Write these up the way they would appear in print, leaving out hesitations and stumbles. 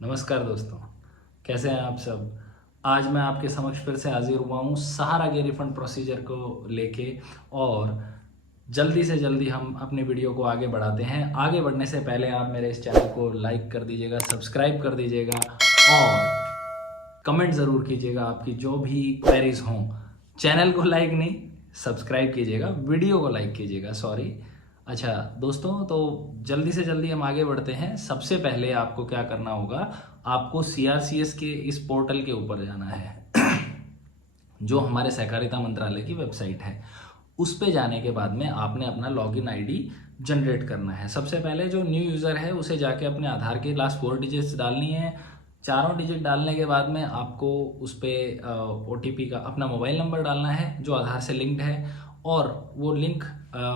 नमस्कार दोस्तों, कैसे हैं आप सब। आज मैं आपके समक्ष फिर से हाजिर हुआ हूँ सहारा के रिफंड प्रोसीजर को लेके। और जल्दी से जल्दी हम अपनी वीडियो को आगे बढ़ाते हैं। आगे बढ़ने से पहले आप मेरे इस चैनल को लाइक कर दीजिएगा, सब्सक्राइब कर दीजिएगा और कमेंट ज़रूर कीजिएगा आपकी जो भी क्वेरीज हों। चैनल को लाइक नहीं, सब्सक्राइब कीजिएगा, वीडियो को लाइक कीजिएगा, सॉरी। अच्छा दोस्तों, तो जल्दी से जल्दी हम आगे बढ़ते हैं। सबसे पहले आपको क्या करना होगा, आपको सीआरसीएस के इस पोर्टल के ऊपर जाना है जो हमारे सहकारिता मंत्रालय की वेबसाइट है। उस पे जाने के बाद में आपने अपना लॉगिन आईडी जनरेट करना है। सबसे पहले जो न्यू यूज़र है उसे जाके अपने आधार के लास्ट 4 डिजिट्स डालनी है। चारों डिजिट डालने के बाद में आपको उस पर ओटीपी का अपना मोबाइल नंबर डालना है जो आधार से लिंक्ड है, और वो लिंक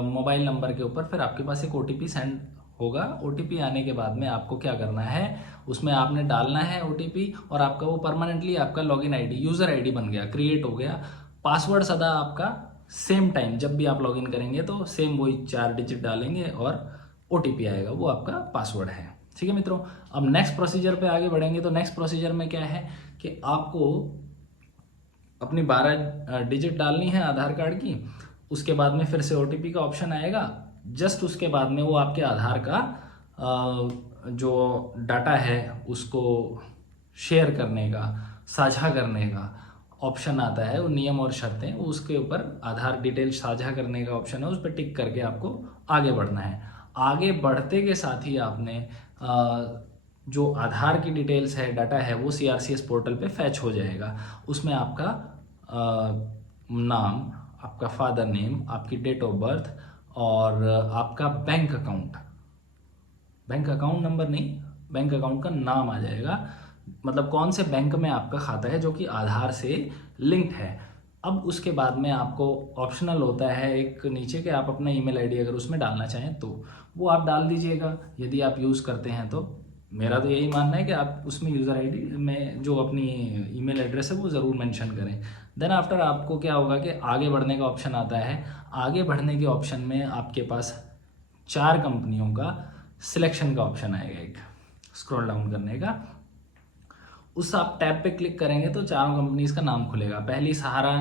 मोबाइल नंबर के ऊपर फिर आपके पास एक ओटीपी सेंड होगा। ओटीपी आने के बाद में आपको क्या करना है, उसमें आपने डालना है ओटीपी, और आपका वो परमानेंटली आपका लॉगिन आईडी यूज़र आईडी बन गया, क्रिएट हो गया। पासवर्ड सदा आपका सेम टाइम जब भी आप लॉगिन करेंगे तो सेम वही 4 डिजिट डालेंगे और ओटीपी आएगा, वो आपका पासवर्ड है। ठीक है मित्रों, अब नेक्स्ट प्रोसीजर पे आगे बढ़ेंगे। तो नेक्स्ट प्रोसीजर में क्या है कि आपको अपनी 12 डिजिट डालनी है आधार कार्ड की। उसके बाद में फिर से ओटीपी का ऑप्शन आएगा। जस्ट उसके बाद में वो आपके आधार का जो डाटा है उसको शेयर करने का, साझा करने का ऑप्शन आता है। वो नियम और शर्तें, वो उसके ऊपर आधार डिटेल साझा करने का ऑप्शन है, उस पर टिक करके आपको आगे बढ़ना है। आगे बढ़ते के साथ ही आपने जो आधार की डिटेल्स है, डाटा है, वो सीआरसीएस पोर्टल पे फैच हो जाएगा। उसमें आपका नाम, आपका फादर नेम, आपकी डेट ऑफ बर्थ और आपका बैंक अकाउंट नंबर नहीं, बैंक अकाउंट का नाम आ जाएगा। मतलब कौन से बैंक में आपका खाता है जो कि आधार से लिंक्ड है। अब उसके बाद में आपको ऑप्शनल होता है एक नीचे के, आप अपना ईमेल आईडी अगर उसमें डालना चाहें तो वो आप डाल दीजिएगा यदि आप यूज़ करते हैं तो। मेरा तो यही मानना है कि आप उसमें यूज़र आईडी में जो अपनी ईमेल एड्रेस है वो ज़रूर मेंशन करें। देन आफ्टर आपको क्या होगा कि आगे बढ़ने का ऑप्शन आता है। आगे बढ़ने के ऑप्शन में आपके पास 4 कंपनियों का सिलेक्शन का ऑप्शन आएगा, एक स्क्रॉल डाउन करने का। उस आप टैब पे क्लिक करेंगे तो चारों कंपनीज का नाम खुलेगा। पहली सहारा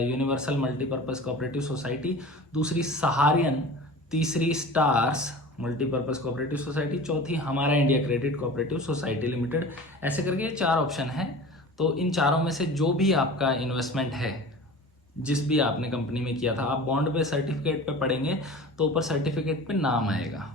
यूनिवर्सल मल्टीपर्पज़ कोऑपरेटिव सोसाइटी, दूसरी सहारियन, तीसरी स्टार्स मल्टीपर्पज़ कोऑपरेटिव सोसाइटी, चौथी हमारा India credit cooperative society limited. ऐसे करके 4 ऑप्शन हैं। तो इन चारों में से जो भी आपका इन्वेस्टमेंट है, जिस भी आपने कंपनी में किया था, आप बॉन्ड पे सर्टिफिकेट पे पढ़ेंगे तो ऊपर सर्टिफिकेट पे नाम आएगा,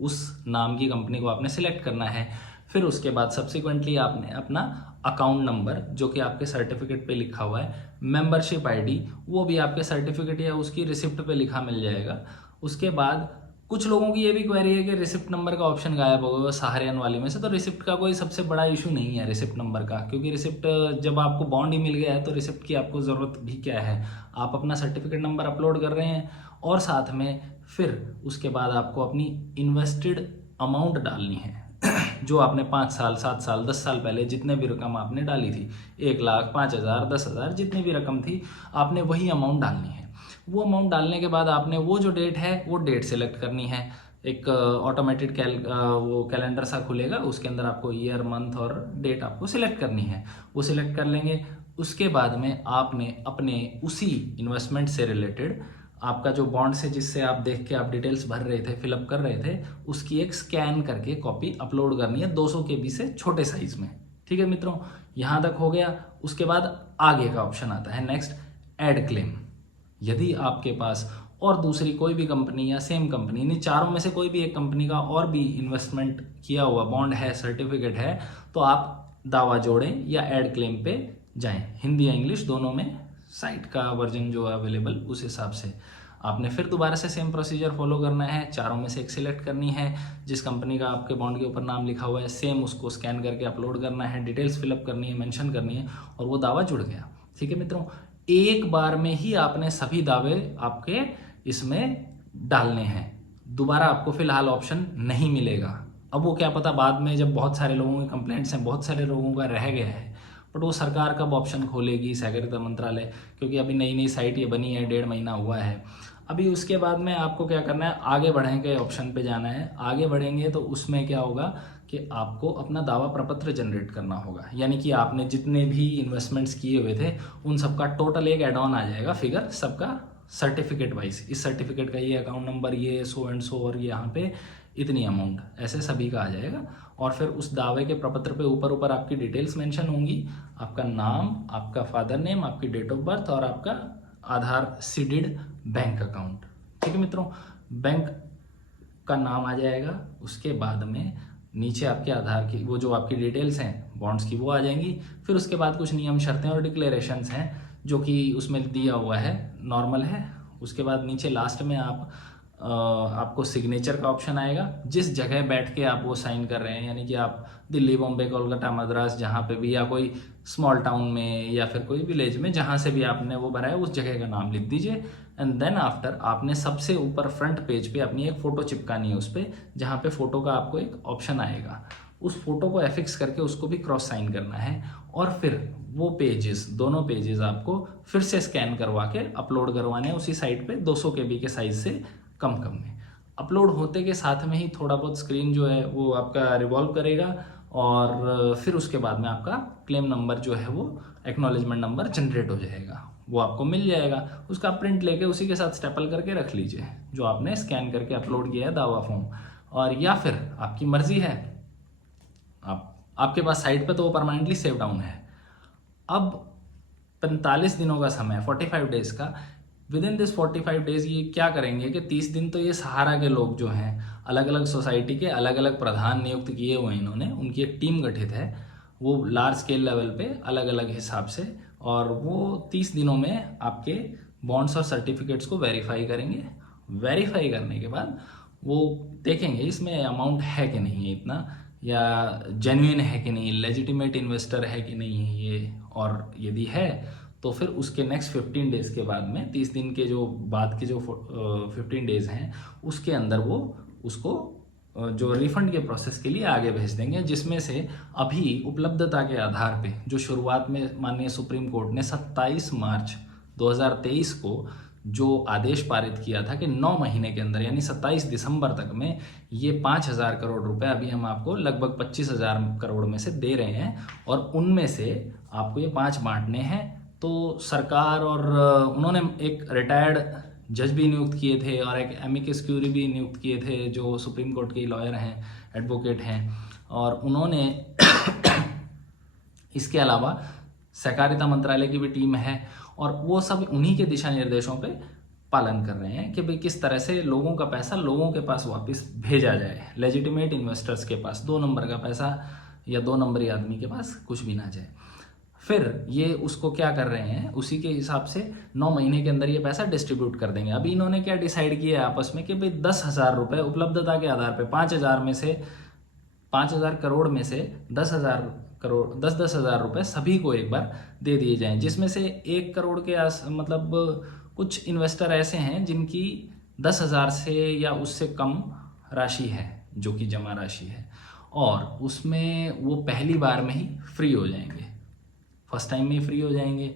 उस नाम की कंपनी को आपने सिलेक्ट करना है। फिर उसके बाद सब्सिक्वेंटली आपने अपना अकाउंट नंबर जो कि आपके सर्टिफिकेट पे लिखा हुआ है, मेंबरशिप आईडी, वो भी आपके सर्टिफिकेट या उसकी रिसिप्ट पे लिखा मिल जाएगा। उसके बाद कुछ लोगों की ये भी क्वेरी है कि रिसिप्ट नंबर का ऑप्शन गायब हो गया सहारियन वाली में से। तो रिसिप्ट का कोई सबसे बड़ा इशू नहीं है रिसिप्ट नंबर का, क्योंकि रिसिप्ट जब आपको बॉन्ड ही मिल गया है तो रिसिप्ट की आपको ज़रूरत भी क्या है। आप अपना सर्टिफिकेट नंबर अपलोड कर रहे हैं और साथ में फिर उसके बाद आपको अपनी इन्वेस्टेड अमाउंट डालनी है जो आपने 5 साल, 7 साल, 10 साल पहले जितने भी रकम आपने डाली थी, 1 लाख, 5,000, 10,000, जितनी भी रकम थी, आपने वही अमाउंट डालनी है। वो अमाउंट डालने के बाद आपने वो जो डेट है वो डेट सेलेक्ट करनी है। एक ऑटोमेटेड वो कैलेंडर सा खुलेगा, उसके अंदर आपको ईयर, मंथ और डेट आपको सिलेक्ट करनी है। वो सिलेक्ट कर लेंगे। उसके बाद में आपने अपने उसी इन्वेस्टमेंट से रिलेटेड आपका जो बॉन्ड से जिससे आप देख के आप डिटेल्स भर रहे थे, फिलअप कर रहे थे, उसकी एक स्कैन करके कॉपी अपलोड करनी है 200 KB से छोटे साइज में। ठीक है मित्रों, यहाँ तक हो गया। उसके बाद आगे का ऑप्शन आता है नेक्स्ट, ऐड क्लेम। यदि आपके पास और दूसरी कोई भी कंपनी या सेम कंपनी, इन चारों में से कोई भी एक कंपनी का और भी इन्वेस्टमेंट किया हुआ बॉन्ड है, सर्टिफिकेट है, तो आप दावा जोड़ें या ऐड क्लेम पे जाएं। हिंदी या इंग्लिश दोनों में साइट का वर्जन जो है अवेलेबल, उस हिसाब से आपने फिर दोबारा से सेम प्रोसीजर फॉलो करना है। चारों में से एक सिलेक्ट करनी है, जिस कंपनी का आपके बॉन्ड के ऊपर नाम लिखा हुआ है सेम उसको स्कैन करके अपलोड करना है, डिटेल्स फिलअप करनी है, मेंशन करनी है, और वो दावा जुड़ गया। ठीक है मित्रों, एक बार में ही आपने सभी दावे आपके इसमें डालने हैं। दोबारा आपको फिलहाल ऑप्शन नहीं मिलेगा। अब वो क्या पता बाद में जब बहुत सारे लोगों के कंप्लेंट्स हैं, बहुत सारे लोगों का रह गया है, बट वो सरकार कब ऑप्शन खोलेगी, सहकारिता मंत्रालय, क्योंकि अभी नई नई साइट ये बनी है, 1.5 महीना हुआ है अभी। उसके बाद में आपको क्या करना है, आगे बढ़ेंगे ऑप्शन पे जाना है। आगे बढ़ेंगे तो उसमें क्या होगा कि आपको अपना दावा प्रपत्र जनरेट करना होगा, यानी कि आपने जितने भी इन्वेस्टमेंट्स किए हुए थे उन सबका टोटल एक एड ऑन आ जाएगा फिगर सबका सर्टिफिकेट वाइज। इस सर्टिफिकेट का ये अकाउंट नंबर, ये सो एंड सो, और यहाँ पे इतनी अमाउंट, ऐसे सभी का आ जाएगा। और फिर उस दावे के प्रपत्र पे ऊपर ऊपर आपकी डिटेल्स मेंशन होंगी, आपका नाम, आपका फादर नेम, आपकी डेट ऑफ बर्थ और आपका आधार सीडेड बैंक अकाउंट। ठीक है मित्रों, बैंक का नाम आ जाएगा, उसके बाद में नीचे आपके आधार की वो जो आपकी डिटेल्स हैं बॉन्ड्स की वो आ जाएंगी। फिर उसके बाद कुछ नियम शर्तें और डिक्लेरेशंस हैं जो कि उसमें दिया हुआ है, नॉर्मल है। उसके बाद नीचे लास्ट में आपको सिग्नेचर का ऑप्शन आएगा, जिस जगह बैठ के आप वो साइन कर रहे हैं, यानी कि आप दिल्ली, बॉम्बे, कोलकाता, मद्रास, जहाँ पे भी, या कोई स्मॉल टाउन में या फिर कोई विलेज में, जहाँ से भी आपने वो भरा है उस जगह का नाम लिख दीजिए। एंड देन आफ्टर आपने सबसे ऊपर फ्रंट पेज पे अपनी एक फ़ोटो चिपकानी है उस पर, जहाँ पे फ़ोटो का आपको एक ऑप्शन आएगा, उस फोटो को एफिक्स करके उसको भी क्रॉस साइन करना है। और फिर वो पेजेस, दोनों पेजेस आपको फिर से स्कैन करवा के अपलोड करवाने हैं उसी साइट पे 200 KB के साइज से कम में। अपलोड होते के साथ में ही थोड़ा बहुत स्क्रीन जो है वो आपका रिवॉल्व करेगा, और फिर उसके बाद में आपका क्लेम नंबर जो है वो एक्नॉलेजमेंट नंबर जनरेट हो जाएगा, वो आपको मिल जाएगा। उसका प्रिंट लेके उसी के साथ स्टेपल करके रख लीजिए जो आपने स्कैन करके अपलोड किया है दावा फॉर्म। और या फिर आपकी मर्जी है, आपके पास साइट पे तो वो परमानेंटली सेव डाउन है। अब 45 दिनों का समय, 45 डेज का, विद इन दिस 45 डेज ये क्या करेंगे कि 30 दिन तो ये सहारा के लोग जो हैं, अलग अलग सोसाइटी के अलग अलग प्रधान नियुक्त किए हुए हैं इन्होंने, उनकी एक टीम गठित है, वो लार्ज स्केल लेवल पे अलग अलग हिसाब से, और वो 30 दिनों में आपके बॉन्ड्स और सर्टिफिकेट्स को वेरीफाई करेंगे। वेरीफाई करने के बाद वो देखेंगे इसमें अमाउंट है कि नहीं है इतना, या जेन्युइन है कि नहीं, लेजिटिमेट इन्वेस्टर है कि नहीं है ये, और यदि है तो फिर उसके नेक्स्ट 15 डेज के बाद में, 30 दिन के जो बाद के जो 15 डेज हैं उसके अंदर वो उसको जो रिफंड के प्रोसेस के लिए आगे भेज देंगे, जिसमें से अभी उपलब्धता के आधार पे जो शुरुआत में माननीय सुप्रीम कोर्ट ने 27 मार्च 2023 को जो आदेश पारित किया था कि 9 महीने के अंदर यानी 27 दिसंबर तक में ये 5,000 करोड़ रुपए अभी हम आपको लगभग 25,000 करोड़ में से दे रहे हैं, और उनमें से आपको ये 5 बांटने हैं। तो सरकार और उन्होंने एक रिटायर्ड जज भी नियुक्त किए थे और एक एमिकस क्यूरी भी नियुक्त किए थे जो सुप्रीम कोर्ट के लॉयर हैं, एडवोकेट हैं, और उन्होंने इसके अलावा सहकारिता मंत्रालय की भी टीम है, और वो सब उन्हीं के दिशा निर्देशों पे पालन कर रहे हैं कि भाई किस तरह से लोगों का पैसा लोगों के पास वापस भेजा जाए, लेजिटिमेट इन्वेस्टर्स के पास 2 नंबर का पैसा या 2 नंबरी आदमी के पास कुछ भी ना जाए। फिर ये उसको क्या कर रहे हैं, उसी के हिसाब से 9 महीने के अंदर ये पैसा डिस्ट्रीब्यूट कर देंगे। अभी इन्होंने क्या डिसाइड किया है आपस में कि भाई 10,000 रुपये उपलब्धता के आधार पे 5,000 में से 5,000 करोड़ में से 10,000 करोड़ 10,000 रुपये सभी को एक बार दे दिए जाएं, जिसमें से 1 करोड़ के मतलब कुछ इन्वेस्टर ऐसे हैं जिनकी 10,000 से या उससे कम राशि है जो कि जमा राशि है, और उसमें वो पहली बार में ही फ्री हो जाएंगे, फर्स्ट टाइम में ही फ्री हो जाएंगे।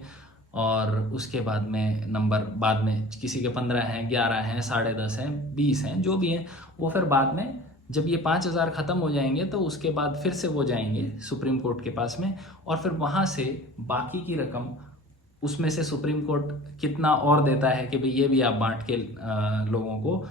और उसके बाद में नंबर बाद में किसी के 15 हैं, 11 हैं, 10.5 हैं, 20 हैं, जो भी हैं, वो फिर बाद में जब ये 5,000 ख़त्म हो जाएंगे तो उसके बाद फिर से वो जाएंगे सुप्रीम कोर्ट के पास में, और फिर वहाँ से बाकी की रकम उसमें से सुप्रीम कोर्ट कितना और देता है कि भाई ये भी आप बांट के लोगों को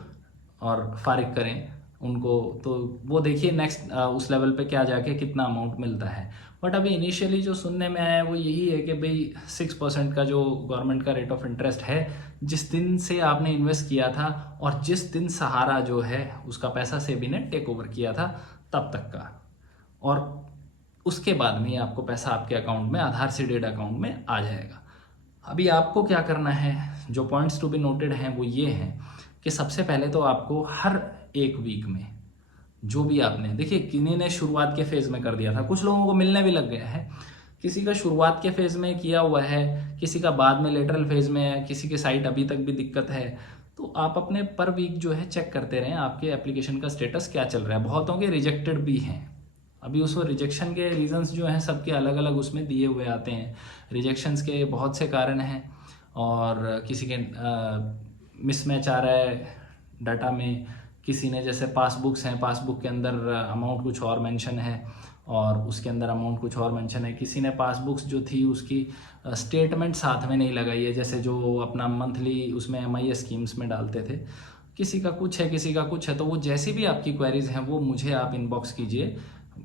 और फारिग करें उनको, तो वो देखिए नेक्स्ट उस लेवल पे क्या जाके कितना अमाउंट मिलता है। बट अभी इनिशियली जो सुनने में आया है वो यही है कि भाई 6% का जो गवर्नमेंट का रेट ऑफ इंटरेस्ट है, जिस दिन से आपने इन्वेस्ट किया था और जिस दिन सहारा जो है उसका पैसा सेबी ने टेक ओवर किया था तब तक का, और उसके बाद में आपको पैसा आपके अकाउंट में, आधार सीडेड अकाउंट में आ जाएगा। अभी आपको क्या करना है, जो पॉइंट्स टू बी नोटेड हैं वो ये हैं कि सबसे पहले तो आपको हर एक वीक में जो भी आपने, देखिए किन्हीं ने शुरुआत के फेज़ में कर दिया था, कुछ लोगों को मिलने भी लग गया है, किसी का शुरुआत के फेज़ में किया हुआ है, किसी का बाद में लेटरल फेज़ में है, किसी के साइट अभी तक भी दिक्कत है। तो आप अपने पर वीक जो है चेक करते रहें आपके एप्लीकेशन का स्टेटस क्या चल रहा है। बहुतों के रिजेक्टेड भी हैं, अभी उसको रिजेक्शन के रीजंस जो हैं सबके अलग अलग उसमें दिए हुए आते हैं, रिजेक्शंस के बहुत से कारण हैं, और किसी के मिसमैच आ रहा है डाटा में, किसी ने जैसे पासबुक्स हैं, पासबुक के अंदर अमाउंट कुछ और मेंशन है और उसके अंदर अमाउंट कुछ और मेंशन है। किसी ने पासबुक्स जो थी उसकी स्टेटमेंट साथ में नहीं लगाई है, जैसे जो अपना मंथली उसमें MIA स्कीम्स में डालते थे। किसी का कुछ है, किसी का कुछ है। तो वो जैसी भी आपकी क्वेरीज हैं वो मुझे आप इनबॉक्स कीजिए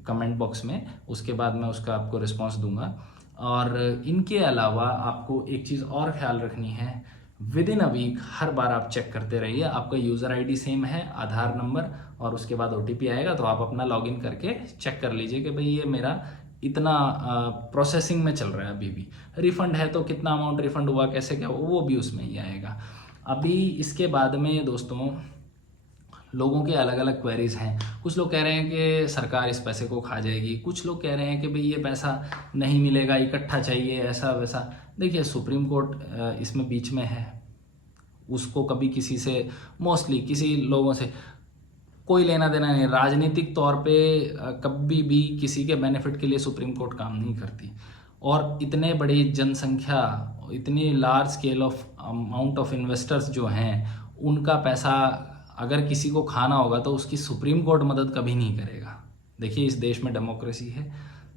कमेंट बॉक्स में, उसके बाद मैं उसका आपको रिस्पॉन्स दूंगा। और इनके अलावा आपको एक चीज़ और ख्याल रखनी है, विद इन अ वीक हर बार आप चेक करते रहिए आपका यूज़र ID सेम है, आधार नंबर और उसके बाद OTP आएगा, तो आप अपना लॉगिन करके चेक कर लीजिए कि भाई ये मेरा इतना प्रोसेसिंग में चल रहा है। अभी भी रिफ़ंड है तो कितना अमाउंट रिफ़ंड हुआ, कैसे क्या हुआ, वो भी उसमें ही आएगा। अभी इसके बाद में दोस्तों लोगों के अलग अलग क्वेरीज हैं। कुछ लोग कह रहे हैं कि सरकार इस पैसे को खा जाएगी, कुछ लोग कह रहे हैं कि भाई ये पैसा नहीं मिलेगा, इकट्ठा चाहिए, ऐसा वैसा। देखिए सुप्रीम कोर्ट इसमें बीच में है, उसको कभी किसी से, मोस्टली किसी लोगों से कोई लेना देना नहीं। राजनीतिक तौर पे कभी भी किसी के बेनिफिट के लिए सुप्रीम कोर्ट काम नहीं करती। और इतने बड़ी जनसंख्या, इतनी large scale of amount of investors जो हैं, उनका पैसा अगर किसी को खाना होगा तो उसकी सुप्रीम कोर्ट मदद कभी नहीं करेगा। देखिए इस देश में डेमोक्रेसी है,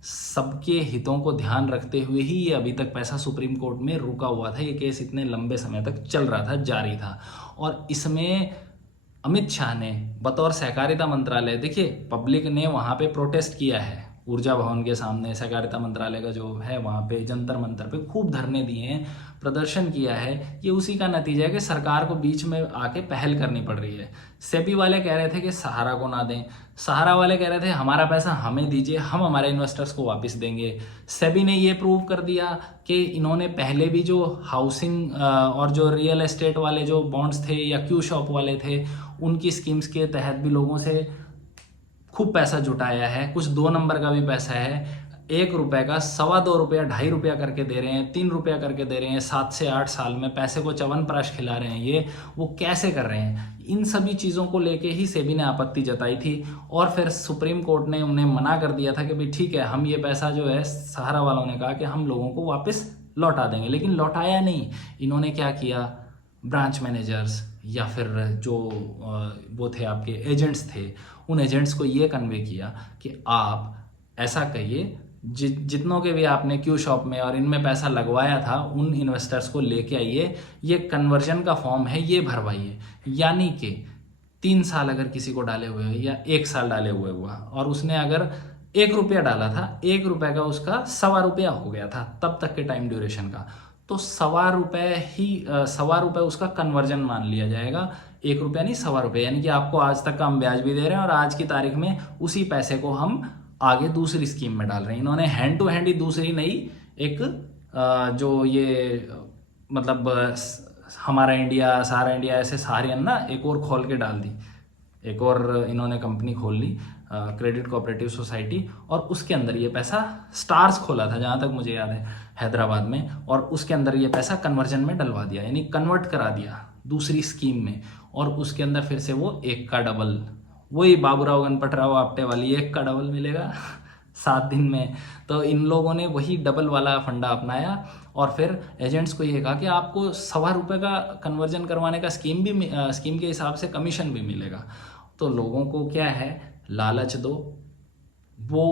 सबके हितों को ध्यान रखते हुए ही ये अभी तक पैसा सुप्रीम कोर्ट में रुका हुआ था। ये केस इतने लंबे समय तक चल रहा था, जारी था। और इसमें अमित शाह ने बतौर सहकारिता मंत्रालय, देखिए पब्लिक ने वहाँ पे प्रोटेस्ट किया है, ऊर्जा भवन के सामने सहकारिता मंत्रालय का जो है वहाँ पे जंतर मंतर पे खूब धरने दिए हैं, प्रदर्शन किया है। ये उसी का नतीजा है कि सरकार को बीच में आके पहल करनी पड़ रही है। सेबी वाले कह रहे थे कि सहारा को ना दें, सहारा वाले कह रहे थे हमारा पैसा हमें दीजिए, हम हमारे इन्वेस्टर्स को वापस देंगे। सेबी ने ये प्रूव कर दिया कि इन्होंने पहले भी जो हाउसिंग और जो रियल एस्टेट वाले जो बॉन्ड्स थे या क्यू शॉप वाले थे, उनकी स्कीम्स के तहत भी लोगों से खूब पैसा जुटाया है। कुछ 2 नंबर का भी पैसा है, 1 रुपए का 2.25 रुपया, 2.5 रुपया करके दे रहे हैं, 3 रुपया करके दे रहे हैं। 7 से 8 साल में पैसे को च्यवनप्राश खिला रहे हैं। ये वो कैसे कर रहे हैं, इन सभी चीज़ों को लेके ही सेबी ने आपत्ति जताई थी। और फिर सुप्रीम कोर्ट ने उन्हें मना कर दिया था कि भाई ठीक है, हम ये पैसा जो है, सहारा वालों ने कहा कि हम लोगों को वापस लौटा देंगे, लेकिन लौटाया नहीं। इन्होंने क्या किया, ब्रांच मैनेजर्स या फिर जो वो थे आपके एजेंट्स थे, उन एजेंट्स को ये कन्वे किया कि आप ऐसा कहिए, जितनों के भी आपने क्यू शॉप में और इनमें पैसा लगवाया था उन इन्वेस्टर्स को लेके आइए, ये कन्वर्जन का फॉर्म है, ये भरवाइए। यानी कि 3 साल अगर किसी को डाले हुए या 1 साल डाले हुए हुआ और उसने अगर 1 रुपया डाला था, 1 रुपये का उसका 1.25 रुपया हो गया था तब तक के टाइम ड्यूरेशन का, तो 1.25 रुपये ही 1.25 रुपये उसका कन्वर्जन मान लिया जाएगा। 1 रुपया नहीं, 1.25 रुपये, यानी कि आपको आज तक का हम ब्याज भी दे रहे हैं और आज की तारीख में उसी पैसे को हम आगे दूसरी स्कीम में डाल रहे हैं। इन्होंने हैंड टू हैंड ही दूसरी नई एक जो ये मतलब हमारा इंडिया, सारा इंडिया, ऐसे सारे ना एक और खोल के डाल दी, एक और इन्होंने कंपनी खोल ली, क्रेडिट कोऑपरेटिव सोसाइटी, और उसके अंदर ये पैसा स्टार्स खोला था जहाँ तक मुझे याद है हैदराबाद में, और उसके अंदर ये पैसा कन्वर्जन में डलवा दिया, यानी कन्वर्ट करा दिया दूसरी स्कीम में। और उसके अंदर फिर से वो 1 का डबल, वही बाबूराव गणपतराव आपटे वाली 1 का डबल मिलेगा 7 दिन में। तो इन लोगों ने वही डबल वाला फंडा अपनाया और फिर एजेंट्स को ये कहा कि आपको 1.25 रुपये का कन्वर्जन करवाने का स्कीम के हिसाब से कमीशन भी मिलेगा। तो लोगों को क्या है, लालच दो, वो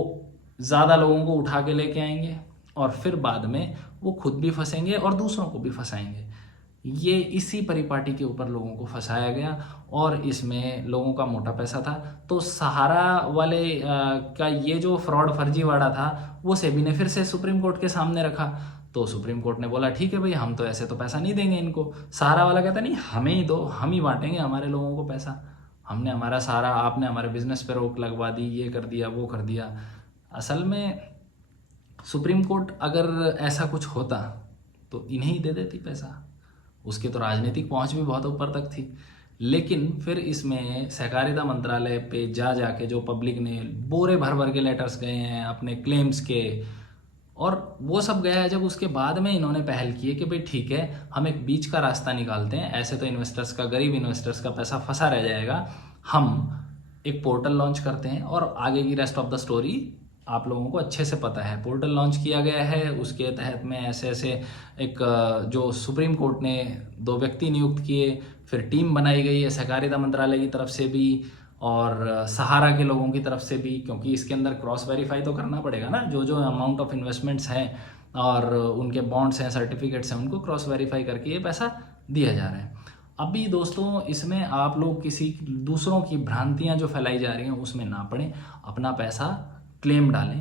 ज़्यादा लोगों को उठा के लेके आएंगे और फिर बाद में वो खुद भी फंसेंगे और दूसरों को भी फंसाएंगे। ये इसी परिपाटी के ऊपर लोगों को फंसाया गया और इसमें लोगों का मोटा पैसा था। तो सहारा वाले का ये जो फ्रॉड फर्जीवाड़ा था वो सेबी ने फिर से सुप्रीम कोर्ट के सामने रखा। तो सुप्रीम कोर्ट ने बोला ठीक है भाई, हम तो ऐसे तो पैसा नहीं देंगे इनको। सहारा वाला कहता नहीं, हमें ही दो, हम ही बांटेंगे हमारे लोगों को पैसा, हमने हमारा सारा, आपने हमारे बिजनेस पे रोक लगवा दी, ये कर दिया, वो कर दिया। असल में सुप्रीम कोर्ट अगर ऐसा कुछ होता तो इन्हें ही दे देती पैसा, उसके तो राजनीतिक पहुंच भी बहुत ऊपर तक थी। लेकिन फिर इसमें सहकारिता मंत्रालय पे जाके जो पब्लिक ने बोरे भर भर के लेटर्स गए हैं अपने क्लेम्स के, और वो सब गया है जब, उसके बाद में इन्होंने पहल की है कि भाई ठीक है, हम एक बीच का रास्ता निकालते हैं, ऐसे तो इन्वेस्टर्स का, गरीब इन्वेस्टर्स का पैसा फंसा रह जाएगा। हम एक पोर्टल लॉन्च करते हैं और आगे की रेस्ट ऑफ द स्टोरी आप लोगों को अच्छे से पता है। पोर्टल लॉन्च किया गया है, उसके तहत में ऐसे ऐसे एक जो सुप्रीम कोर्ट ने 2 व्यक्ति नियुक्त किए, फिर टीम बनाई गई है सहकारिता मंत्रालय की तरफ से भी और सहारा के लोगों की तरफ से भी, क्योंकि इसके अंदर क्रॉस वेरीफाई तो करना पड़ेगा ना, जो अमाउंट ऑफ इन्वेस्टमेंट्स हैं और उनके बॉन्ड्स हैं, सर्टिफिकेट्स हैं, उनको क्रॉस वेरीफाई करके ये पैसा दिया जा रहा है। अभी दोस्तों इसमें आप लोग किसी दूसरों की भ्रांतियां जो फैलाई जा रही हैं उसमें ना पड़ें, अपना पैसा क्लेम डालें।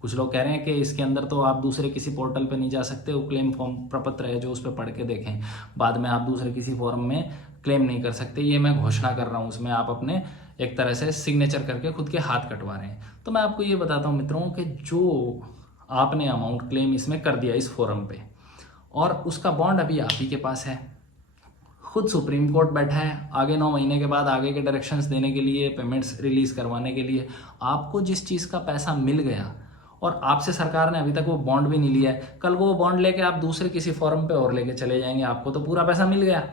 कुछ लोग कह रहे हैं कि इसके अंदर तो आप दूसरे किसी पोर्टल पे नहीं जा सकते, वो क्लेम फॉर्म प्रपत्र है जो उस पर पढ़ के देखें, बाद में आप दूसरे किसी फॉर्म में क्लेम नहीं कर सकते, ये मैं घोषणा कर रहा हूँ। उसमें आप अपने एक तरह से सिग्नेचर करके खुद के हाथ कटवा रहे हैं। तो मैं आपको ये बताता हूँ मित्रों कि जो आपने अमाउंट क्लेम इसमें कर दिया इस फोरम पे, और उसका बॉन्ड अभी आप ही के पास है, खुद सुप्रीम कोर्ट बैठा है, आगे 9 महीने के बाद आगे के डायरेक्शंस देने के लिए, पेमेंट्स रिलीज करवाने के लिए। आपको जिस चीज़ का पैसा मिल गया और आपसे सरकार ने अभी तक वो बॉन्ड भी नहीं लिया है, कल को वो बॉन्ड लेके आप दूसरे किसी फॉर्म पे और लेके चले जाएंगे, आपको तो पूरा पैसा मिल गया।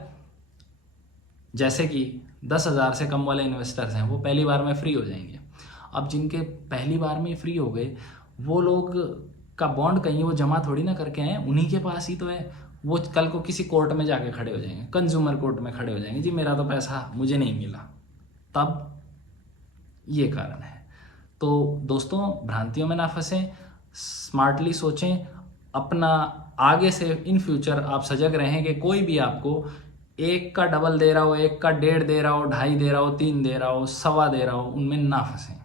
जैसे कि 10,000 से कम वाले इन्वेस्टर्स हैं, वो पहली बार में फ्री हो जाएंगे। अब जिनके पहली बार में फ्री हो गए, वो लोग का बॉन्ड कहीं वो जमा थोड़ी ना करके आए, उन्हीं के पास ही तो है। वो कल को किसी कोर्ट में जाके खड़े हो जाएंगे, कंज्यूमर कोर्ट में खड़े हो जाएंगे, जी मेरा तो पैसा मुझे नहीं मिला। तब ये कारण है। तो दोस्तों भ्रांतियों में ना फंसें, स्मार्टली सोचें, अपना आगे से इन फ्यूचर आप सजग रहें कि कोई भी आपको 1 का डबल दे रहा हो, 1 का 1.5 दे रहा हो, 2.5 दे रहा हो, 3 दे रहा हो, 1.25 दे रहा हो, उनमें ना फंसें।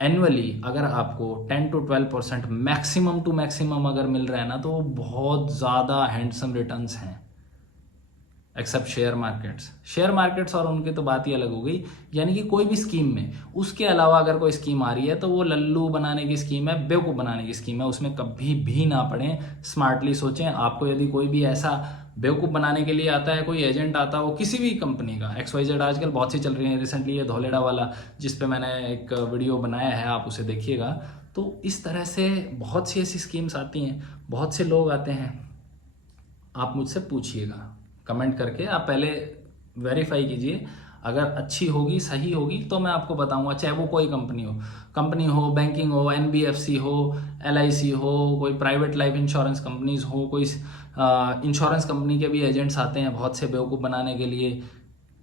एनुअली अगर आपको 10 to 12% मैक्सिमम टू मैक्सिमम अगर मिल रहा है ना, तो वो बहुत ज़्यादा हैंडसम रिटर्न्स हैं। एक्सेप्ट शेयर मार्केट्स और उनकी तो बात ही अलग हो गई। यानी कि कोई भी स्कीम में उसके अलावा अगर कोई स्कीम आ रही है तो वो लल्लू बनाने की स्कीम है, बेवकूफ़ बनाने की स्कीम है, उसमें कभी भी ना पड़ें। स्मार्टली सोचें। आपको यदि कोई भी ऐसा बेवकूफ़ बनाने के लिए आता है, कोई एजेंट आता हो किसी भी कंपनी का, XYZ आजकल बहुत सी चल रही है, रिसेंटली ये धोलेडा वाला जिस पे मैंने एक वीडियो बनाया है, आप उसे देखिएगा। तो इस तरह से बहुत सी ऐसी स्कीम्स आती हैं, बहुत से लोग आते हैं। आप मुझसे पूछिएगा कमेंट करके, आप पहले वेरीफाई कीजिए, अगर अच्छी होगी, सही होगी तो मैं आपको बताऊंगा, चाहे वो कोई कंपनी हो, बैंकिंग हो, NBFC हो, LIC हो, कोई प्राइवेट लाइफ इंश्योरेंस कंपनीज हो, कोई इंश्योरेंस कंपनी के भी एजेंट्स आते हैं बहुत से बेवकूफ़ बनाने के लिए।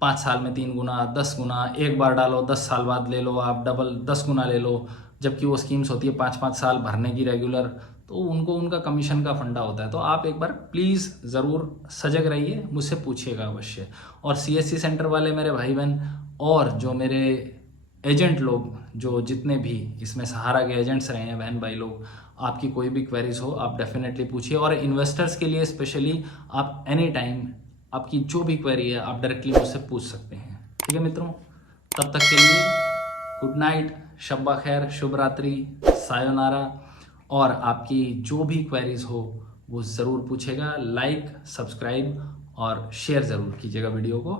5 साल में 3 गुना, 10 गुना, एक बार डालो 10 साल बाद ले लो, आप डबल 10 गुना ले लो, जबकि वो स्कीम्स होती है 5-5 साल भरने की रेगुलर, तो उनको उनका कमीशन का फंडा होता है। तो आप एक बार प्लीज़ ज़रूर सजग रहिए, मुझसे पूछिएगा अवश्य। और CSC सेंटर वाले मेरे भाई बहन और जो मेरे एजेंट लोग, जो जितने भी इसमें सहारा के एजेंट्स रहे हैं बहन भाई लोग, आपकी कोई भी क्वेरीज हो आप डेफिनेटली पूछिए। और इन्वेस्टर्स के लिए स्पेशली आप एनी टाइम आपकी जो भी क्वेरी है आप डायरेक्टली मुझसे पूछ सकते हैं। ठीक है मित्रों, तब तक के लिए गुड नाइट, शब्बा खैर, शुभ रात्रि, सायोनारा। और आपकी जो भी क्वेरीज हो वो ज़रूर पूछेगा। लाइक, सब्सक्राइब और शेयर ज़रूर कीजिएगा वीडियो को।